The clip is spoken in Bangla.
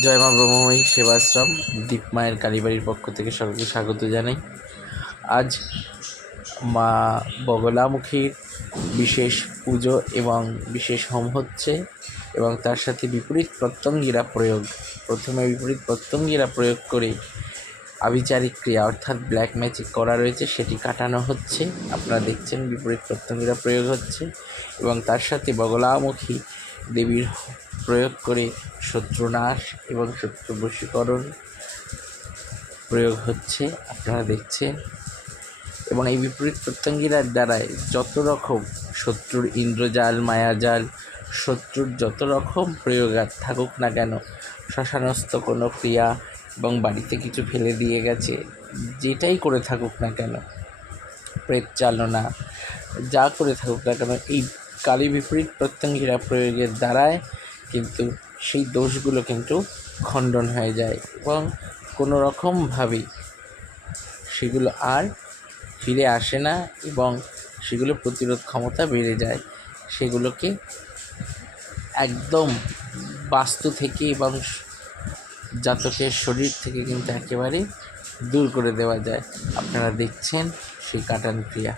জয় মা ব্রহ্মময়ী সেবাশ্রম দীপ মায়ের কালীবাড়ির পক্ষ থেকে সকলকে স্বাগত জানাই। আজ মা বগলামুখীর বিশেষ পুজো এবং বিশেষ হোম হচ্ছে এবং তার সাথে বিপরীত প্রত্যঙ্গিরা প্রয়োগ। প্রথমে বিপরীত প্রত্যঙ্গিরা প্রয়োগ করে আভিচারিক ক্রিয়া অর্থাৎ ব্ল্যাক ম্যাজিক করা রয়েছে, সেটি কাটানো হচ্ছে। আপনারা দেখছেন বিপরীত প্রত্যঙ্গিরা প্রয়োগ হচ্ছে এবং তার সাথে বগলামুখী দেবীর প্রয়োগ করে শত্রুনাশ এবং শত্রু বশীকরণ প্রয়োগ হচ্ছে, আপনারা দেখছেন। এবং এই বিপরীত প্রত্যঙ্গিরার দ্বারাই যত রকম শত্রুর ইন্দ্রজাল, মায়াজাল, শত্রুর যত রকম প্রয়োগাত থাকুক না কেন, শ্মশানস্থ কোনো ক্রিয়া এবং বাড়িতে কিছু ফেলে দিয়ে গেছে, যেটাই করে থাকুক না কেন, প্রেত চালনা যা করে থাকুক না কেন, এই কালী বিপরীত প্রত্যঙ্গিরা প্রয়োগের দ্বারায় কিন্তু সেই দোষগুলো কিন্তু খণ্ডন হয়ে যায় এবং কোনো রকমভাবেই সেগুলো আর ফিরে আসে না এবং সেগুলো প্রতিরোধ ক্ষমতা বেড়ে যায়। সেগুলোকে একদম বাস্তু থেকে এবং জাতকের শরীর থেকে কিন্তু একেবারে দূর করে দেওয়া যায়। আপনারা দেখছেন সেই কাটান ক্রিয়া।